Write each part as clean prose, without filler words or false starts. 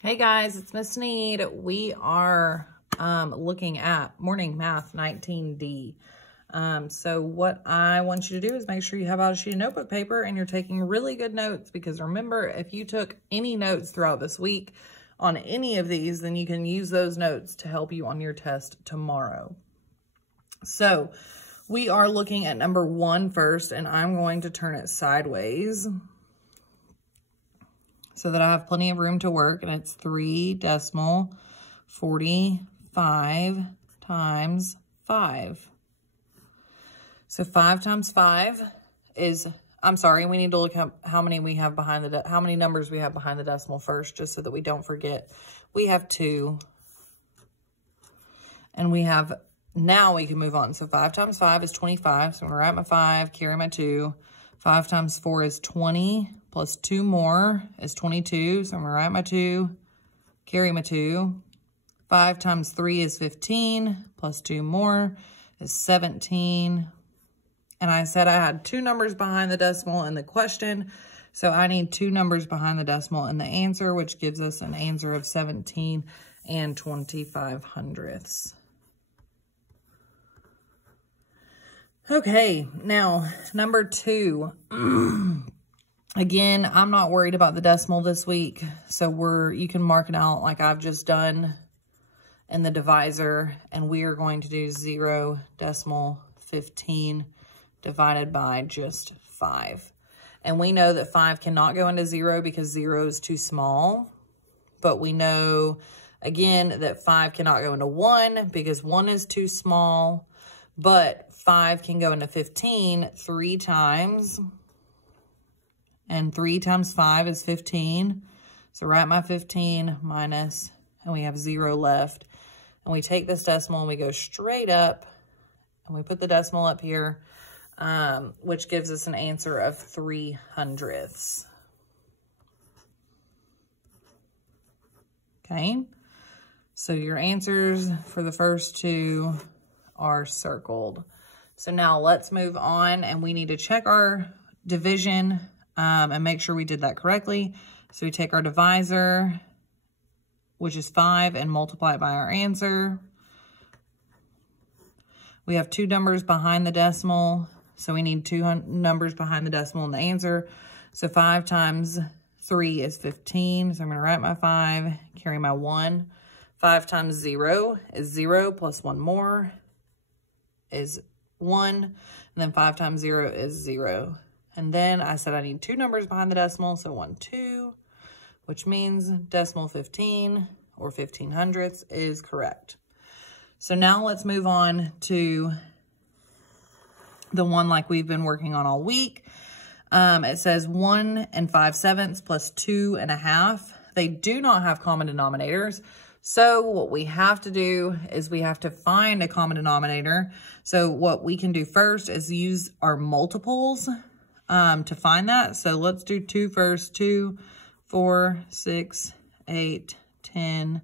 Hey guys, it's Miss Need. We are looking at Morning Math 19D. So what I want you to do is make sure you have out a sheet of notebook paper and you're taking really good notes, because remember, if you took any notes throughout this week on any of these, then you can use those notes to help you on your test tomorrow. So we are looking at number 1 first, and I'm going to turn it sideways so that I have plenty of room to work, and it's 3.45 times 5. So 5 times 5 is, I'm sorry, we need to look at how many we have behind the, how many numbers we have behind the decimal first, just so that we don't forget. We have 2, and we have, now we can move on. So 5 times 5 is 25, so I'm gonna write my 5, carry my 2. 5 times 4 is 20, plus 2 more is 22. So I'm going to write my 2, carry my 2. 5 times 3 is 15, plus 2 more is 17. And I said I had 2 numbers behind the decimal in the question, so I need 2 numbers behind the decimal in the answer, which gives us an answer of 17 and 25/100ths. Okay, now number 2. Again, I'm not worried about the decimal this week, so you can mark it out like I've just done in the divisor, and we are going to do 0.15 divided by just 5. And we know that 5 cannot go into 0 because 0 is too small, but we know, again, that 5 cannot go into 1 because 1 is too small. But 5 can go into 15 3 times. And 3 times 5 is 15. So write my 15 minus, and we have 0 left. And we take this decimal and we go straight up. And we put the decimal up here, which gives us an answer of 3/100ths. Okay. So your answers for the first 2 are circled. So now let's move on, and we need to check our division and make sure we did that correctly. So we take our divisor, which is 5, and multiply it by our answer. We have 2 numbers behind the decimal, so we need 2 numbers behind the decimal in the answer. So 5 times 3 is 15, so I'm going to write my 5, carry my 1. 5 times 0 is 0, plus 1 more is 1, and then 5 times 0 is 0. And then I said I need 2 numbers behind the decimal, so 1, 2, which means decimal 15 or 15/100ths is correct. So now let's move on to the one like we've been working on all week. It says 1 5/7 plus 2 1/2. They do not have common denominators. So what we have to do is we have to find a common denominator. So what we can do first is use our multiples to find that. So let's do 2 first. 2, 4, 6, 8, 10,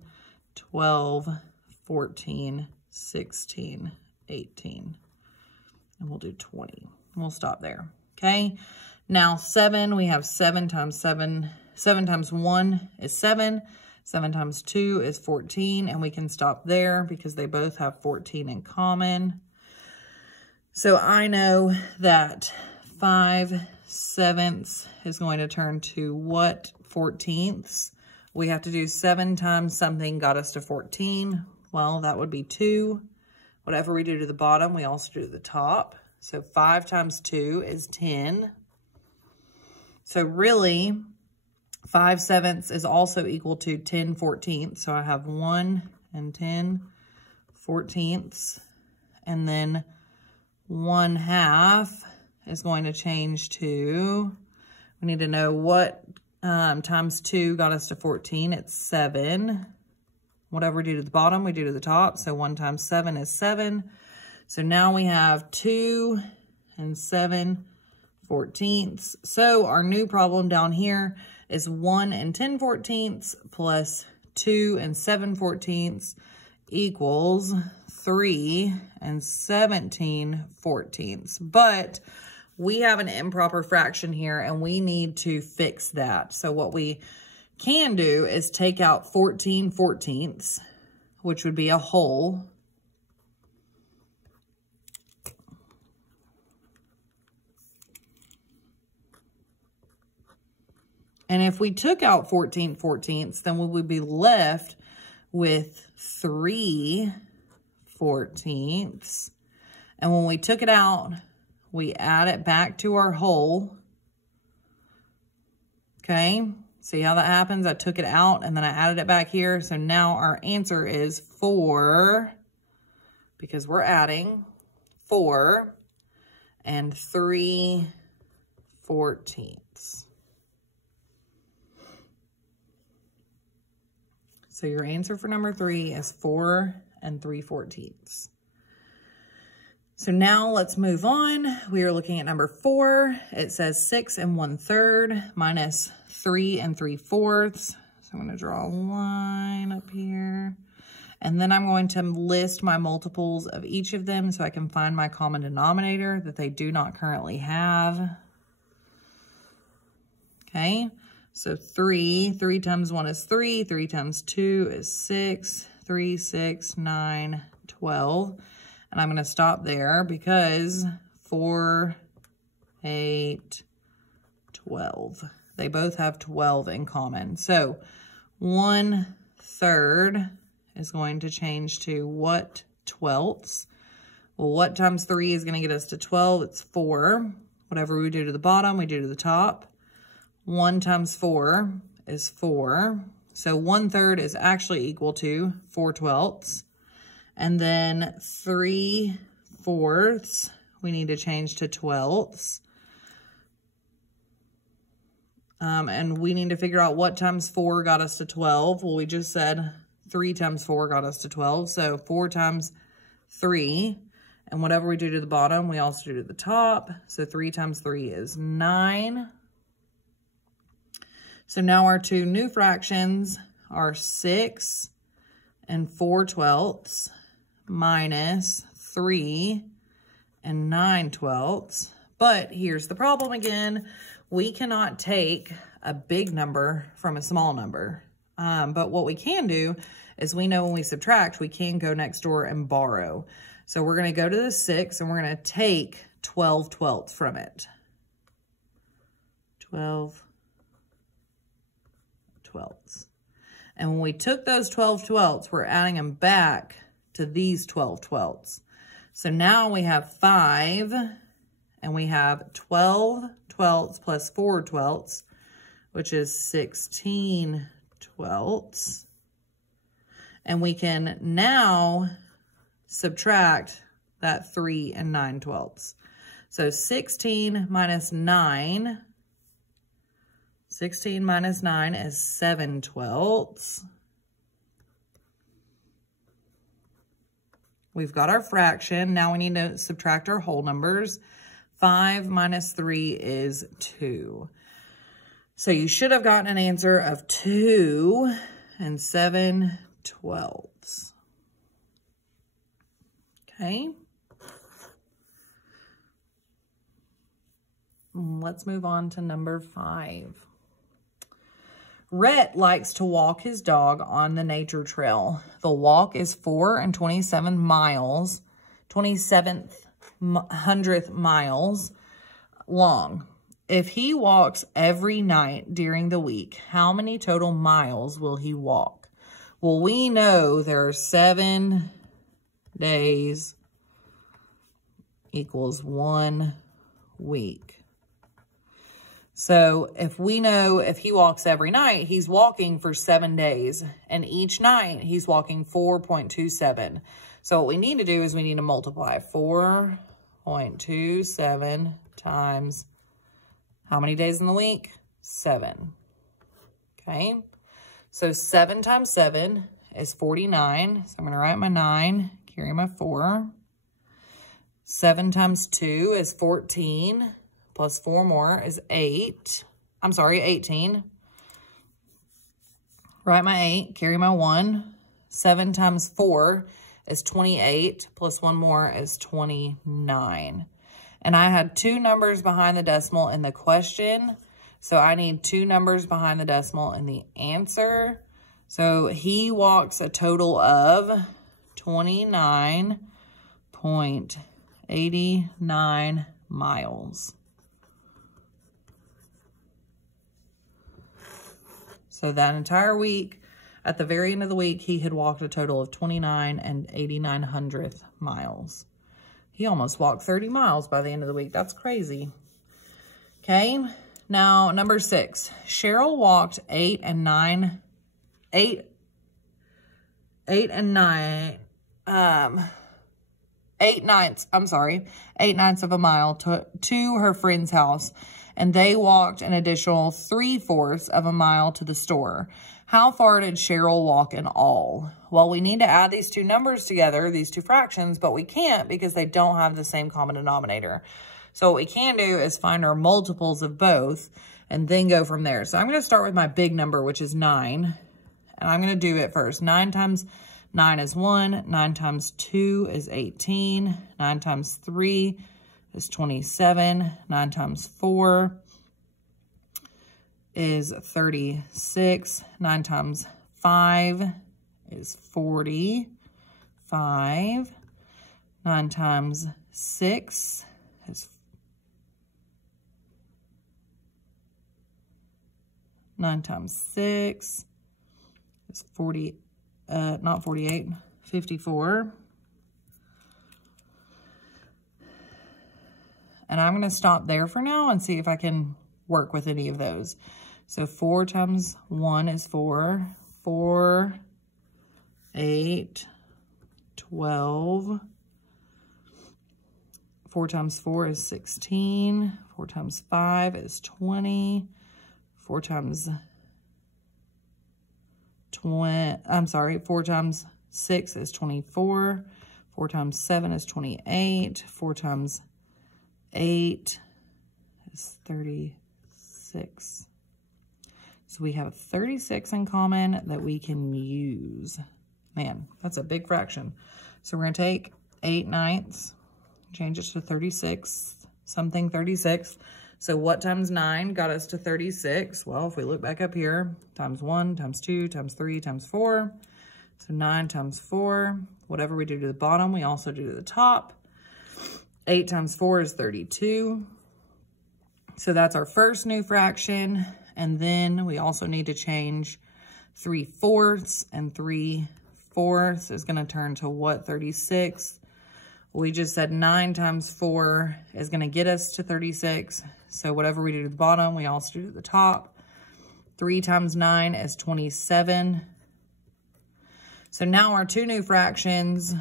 12, 14, 16, 18. And we'll do 20. We'll stop there. Okay. Now 7, we have 7 times 7. 7 times 1 is 7. 7 times 2 is 14, and we can stop there because they both have 14 in common. So I know that 5/7 is going to turn to what 14ths? We have to do 7 times something got us to 14. Well, that would be 2. Whatever we do to the bottom, we also do to the top. So 5 times 2 is 10. So really, 5/7 is also equal to 10/14. So I have 1 and 10/14. And then 1/2 is going to change to, we need to know what times 2 got us to 14. It's 7. Whatever we do to the bottom, we do to the top. So 1 times 7 is 7. So now we have 2 and 7/14. So our new problem down here is 1 and 10/14 plus 2 and 7/14 equals 3 and 17/14. But we have an improper fraction here, and we need to fix that. So what we can do is take out 14/14, which would be a whole. And if we took out 14/14, then we would be left with 3/14. And when we took it out, we add it back to our whole. Okay, see how that happens? I took it out and then I added it back here. So now our answer is 4, because we're adding 4 and 3/14. So your answer for number 3 is 4 and 3/14. So now let's move on. We are looking at number 4. It says 6 1/3 minus 3 3/4. So I'm going to draw a line up here. And then I'm going to list my multiples of each of them so I can find my common denominator that they do not currently have. Okay. So 3 times 1 is 3, 3 times 2 is 6, 3, 6, 9, 12. And I'm going to stop there because 4, 8, 12. They both have 12 in common. So 1/3 is going to change to what 12ths? Well, what times 3 is going to get us to 12? It's 4. Whatever we do to the bottom, we do to the top. 1 times 4 is 4. So 1/3 is actually equal to 4/12. And then 3/4 we need to change to 12ths. And we need to figure out what times 4 got us to 12. Well, we just said 3 times 4 got us to 12. So 4 times 3. And whatever we do to the bottom, we also do to the top. So 3 times 3 is 9. So now our two new fractions are 6 and 4/12 minus 3 and 9/12. But here's the problem again. We cannot take a big number from a small number. But what we can do is we know when we subtract, we can go next door and borrow. So we're going to go to the 6 and we're going to take 12/12 from it. 12/12. And when we took those 12/12, we're adding them back to these 12/12. So now we have 5 and we have 12/12 plus 4/12, which is 16/12. And we can now subtract that 3 and 9/12. So 16 minus 9. 16 minus 9 is 7/12. We've got our fraction. Now we need to subtract our whole numbers. 5 minus 3 is 2. So you should have gotten an answer of 2 and 7/12. Okay. Let's move on to number 5. Rhett likes to walk his dog on the nature trail. The walk is 4 miles, 27th miles long. If he walks every night during the week, how many total miles will he walk? Well, we know there are 7 days equals 1 week. So if we know if he walks every night, he's walking for 7 days. And each night, he's walking 4.27. So what we need to do is we need to multiply 4.27 times how many days in the week? 7. Okay. So 7 times 7 is 49. So I'm going to write my 9, carry my 4. 7 times 2 is 14. Plus 4 more is 8. I'm sorry, 18. Write my 8, carry my 1. 7 times 4 is 28. Plus 1 more is 29. And I had 2 numbers behind the decimal in the question. So I need 2 numbers behind the decimal in the answer. So he walks a total of 29.89 miles. So that entire week, at the very end of the week, he had walked a total of 29 and 89/100 miles. He almost walked 30 miles by the end of the week. That's crazy. Okay, now number 6. Cheryl walked 8 and 9 ninths of a mile to her friend's house, and they walked an additional 3/4 of a mile to the store. How far did Cheryl walk in all? Well, we need to add these 2 numbers together, these 2 fractions, but we can't because they don't have the same common denominator. So what we can do is find our multiples of both and then go from there. So I'm going to start with my big number, which is 9. And I'm going to do it first. 9 times 9 is 1. 9 times 2 is 18. 9 times 3 is 27. 9 times 4 is 36. 9 times 5 is 45. 9 times 6 is 9 times 6 is 40, not 48, 54. And I'm going to stop there for now and see if I can work with any of those. So 4 times 1 is 4. 4, 8, 12. 4 times 4 is 16. 4 times 5 is 20. 4 times 4 times 6 is 24. 4 times 7 is 28. 4 times 8 is 36. So we have 36 in common that we can use. Man, that's a big fraction. So we're going to take 8 ninths, change it to 36, something 36. So what times 9 got us to 36? Well, if we look back up here, times 1, times 2, times 3, times 4. So 9 times 4. Whatever we do to the bottom, we also do to the top. 8 times 4 is 32. So that's our first new fraction. And then we also need to change 3/4, and 3/4 is going to turn to what, 36? We just said 9 times 4 is going to get us to 36. So whatever we do to the bottom, we also do to the top. 3 times 9 is 27. So now our 2 new fractions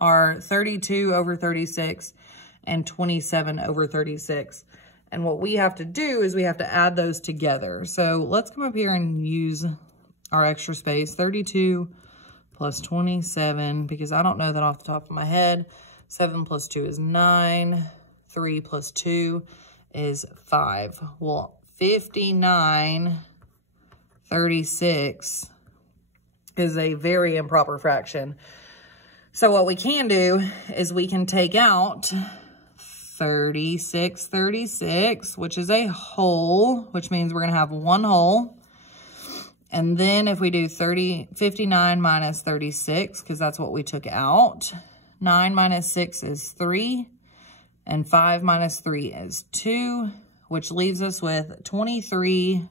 are 32 over 36 and 27 over 36. And what we have to do is we have to add those together. So let's come up here and use our extra space. 32 plus 27, because I don't know that off the top of my head. 7 plus 2 is 9. 3 plus 2 is 5. Well, 59/36 is a very improper fraction. So what we can do is we can take out 36/36, which is a whole, which means we're going to have 1 whole. And then if we do 59 minus 36, because that's what we took out, 9 minus 6 is 3, and 5 minus 3 is 2, which leaves us with 23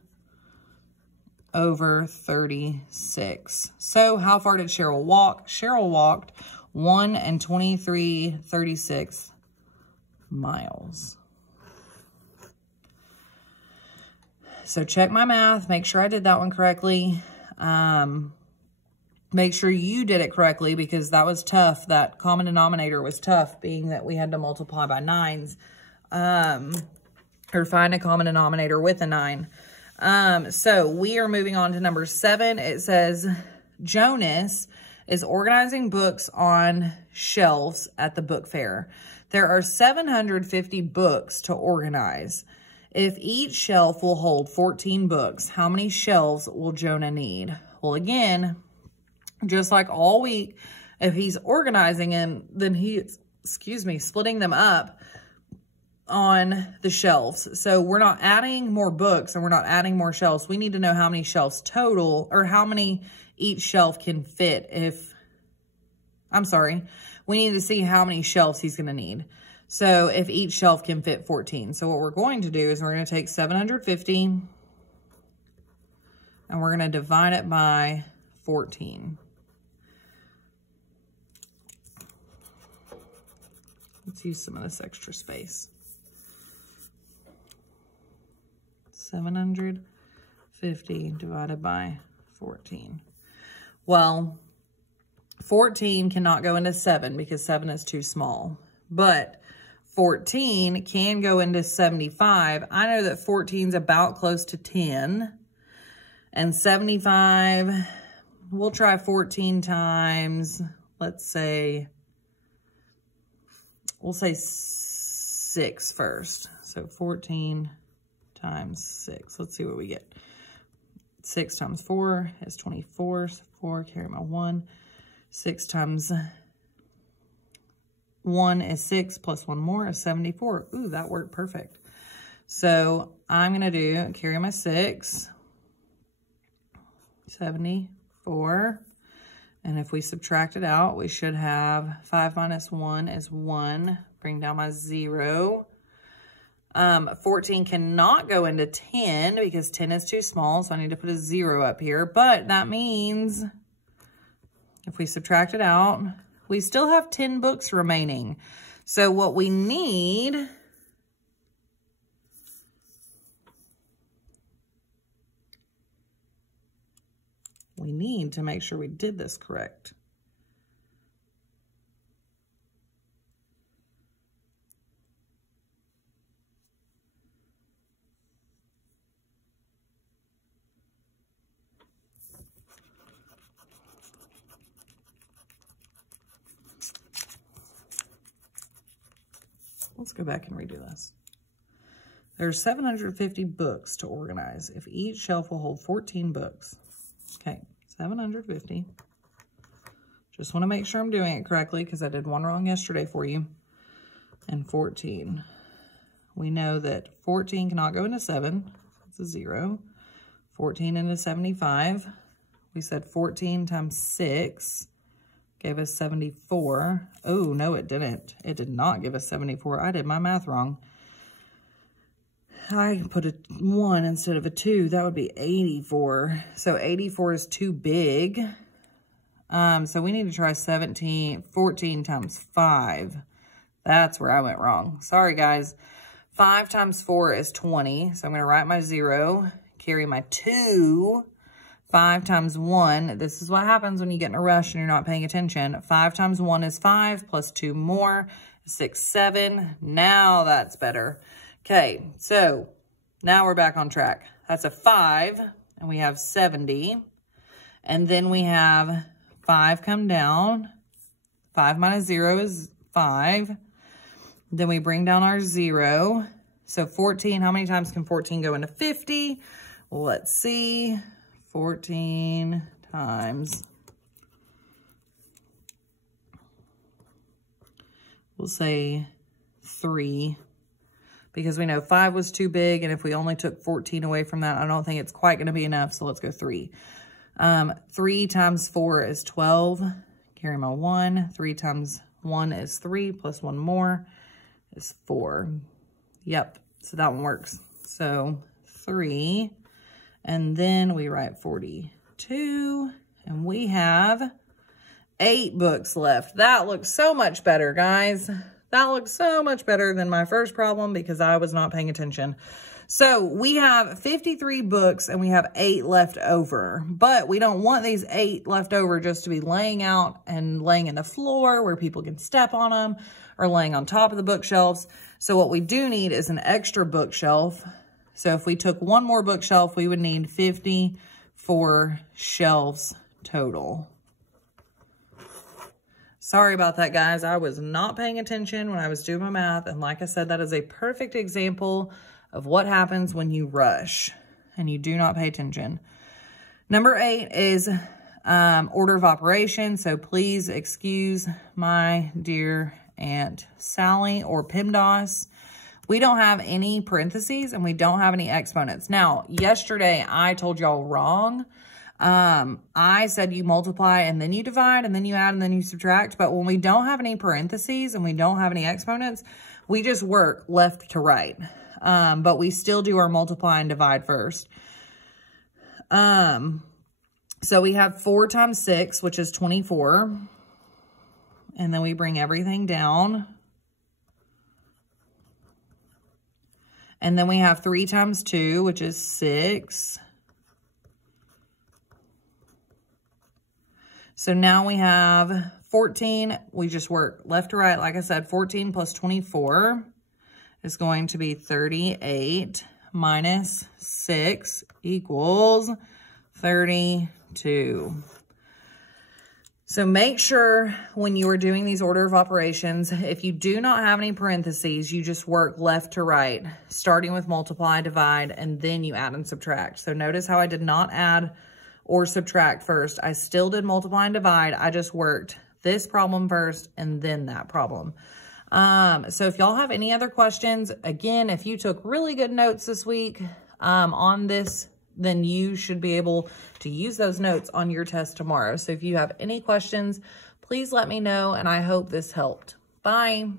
over 36. So how far did Cheryl walk? Cheryl walked 1 and 23/36 miles. So check my math, make sure I did that one correctly. Make sure you did it correctly, because that was tough. That common denominator was tough, being that we had to multiply by 9s, or find a common denominator with a 9. So we are moving on to number 7. It says, Jonas is organizing books on shelves at the book fair. There are 750 books to organize. If each shelf will hold 14 books, how many shelves will Jonah need? Well, again, just like all week, if he's organizing and then he's, splitting them up, on the shelves. So we're not adding more books and we're not adding more shelves. We need to know how many shelves total, or how many each shelf can fit. We need to see how many shelves he's going to need. So if each shelf can fit 14. So what we're going to do is we're going to take 750 and we're going to divide it by 14. Let's use some of this extra space. 750 divided by 14. Well, 14 cannot go into 7 because 7 is too small. But 14 can go into 75. I know that 14 is about close to 10. And 75, we'll try 14 times, let's say, we'll say 6 first. So 14 times 6. Let's see what we get. 6 times 4 is 24. So 4, carry my 1. 6 times 1 is 6, plus 1 more is 74. Ooh, that worked perfect. So I'm going to do, carry my 6, 74. And if we subtract it out, we should have 5 minus 1 is 1. Bring down my 0. 14 cannot go into 10 because 10 is too small, so I need to put a 0 up here. But that means if we subtract it out, we still have 10 books remaining. So what we need to make sure we did this correct. Let's go back and redo this. There's 750 books to organize if each shelf will hold 14 books. Okay, 750. Just want to make sure I'm doing it correctly because I did one wrong yesterday for you. And 14. We know that 14 cannot go into 7. It's a 0. 14 into 75. We said 14 times 6 gave us 74. Oh, no, it didn't. It did not give us 74. I did my math wrong. I put a 1 instead of a 2. That would be 84. So 84 is too big. So we need to try 14 times 5. That's where I went wrong. Sorry, guys. 5 times 4 is 20. So I'm going to write my 0, carry my 2. 5 times 1, this is what happens when you get in a rush and you're not paying attention. 5 times 1 is 5, plus 2 more, 6, 7. Now that's better. Okay, so now we're back on track. That's a 5, and we have 70. And then we have 5 come down. 5 minus 0 is 5. Then we bring down our 0. So 14, how many times can 14 go into 50? Let's see. 14 times, we'll say 3, because we know 5 was too big, and if we only took 14 away from that, I don't think it's quite going to be enough, so let's go 3. 3 times 4 is 12. Carry my 1. 3 times 1 is 3, plus 1 more is 4. Yep, so that one works. So 3. And then we write 42, and we have 8 books left. That looks so much better, guys. That looks so much better than my first problem because I was not paying attention. So we have 53 books and we have 8 left over, but we don't want these 8 left over just to be laying out and laying in the floor where people can step on them or laying on top of the bookshelves. So what we do need is an extra bookshelf. So if we took one more bookshelf, we would need 54 shelves total. Sorry about that, guys. I was not paying attention when I was doing my math. And like I said, that is a perfect example of what happens when you rush and you do not pay attention. Number 8 is order of operation. So please excuse my dear Aunt Sally or PEMDAS. We don't have any parentheses and we don't have any exponents. Now, yesterday I told y'all wrong. I said you multiply and then you divide and then you add and then you subtract. But when we don't have any parentheses and we don't have any exponents, we just work left to right. But we still do our multiply and divide first. So we have 4 times 6, which is 24. And then we bring everything down. And then we have 3 times 2, which is 6. So now we have 14. We just work left to right. Like I said, 14 plus 24 is going to be 38 minus 6 equals 32. So make sure when you are doing these order of operations, if you do not have any parentheses, you just work left to right, starting with multiply, divide, and then you add and subtract. So notice how I did not add or subtract first. I still did multiply and divide. I just worked this problem first and then that problem. So if y'all have any other questions, again, if you took really good notes this week on this, then you should be able to use those notes on your test tomorrow. So if you have any questions, please let me know, and I hope this helped. Bye.